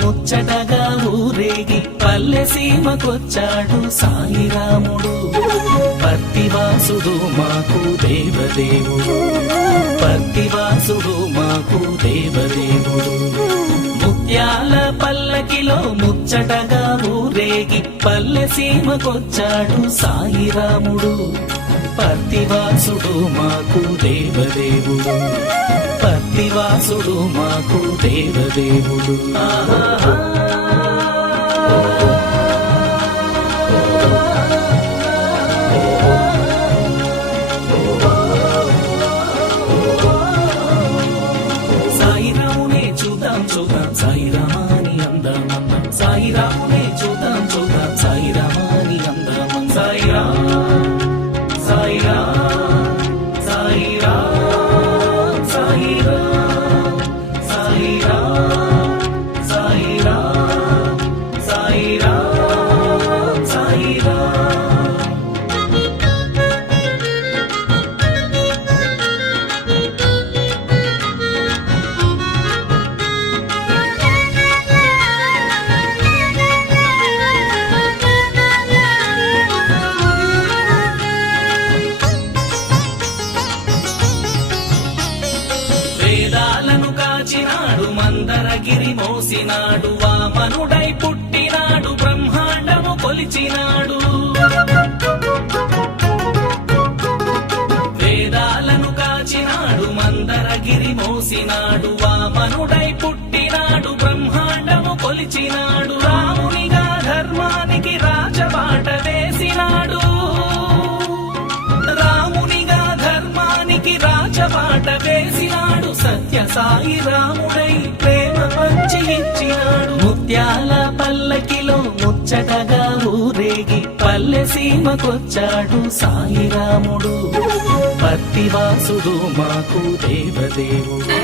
ముచ్చటగా ఊరేగి పల్లె సీమకొచ్చాడు సాయిరాముడు. పత్తివాసుడు మాకు దేవదేవుడు, పత్తివాసుడు మాకు దేవదేవుడు. ముత్యాల పల్లకిలో ముచ్చటగా ఊరేగి పల్లె సీమకొచ్చాడు సాయిరాముడు. పత్తివాసుడు మాకు దేవదేవుడు, పత్తివాసుడు మాకు దేవదేవుడు. సాయిరామునే చూద్దాం చూద్దాం సాయిరామాని అందమందం, సాయిరామునే చూద్దాం చూద్దాం సాయిరామాని అందమం. సాయిరామ్ సాయిరామ్ సాయిరామ్ సాయిరామ్ సాయిరామ్ సాయిరామ్ సాయిరామ్ సాయిరామ్. వేదాలను కాచినాడు, మందరగిరి మోసినాడు, వామనుడై పుట్టినాడు, బ్రహ్మాండము కొలిచినాడు. వేదాలను కాచినాడు, మందరగిరి మోసినాడు, వామనుడై పుట్టినాడు, బ్రహ్మాండము కొలిచినాడు. రామునిగా ధర్మానికి రాజబాట వేసినాడు, రామునిగా ధర్మానికి రాజబాట వేసినాడు. సత్య సాయి రాముడై ప్రేమ పంచి ఇచ్చినాడు. ముత్యాల పల్లకిలో ముచ్చటగా ఊరేగి పల్లె సీమకొచ్చాడు సాయిరాముడు. పత్తివాసుడు మాకు దేవదేవుడు.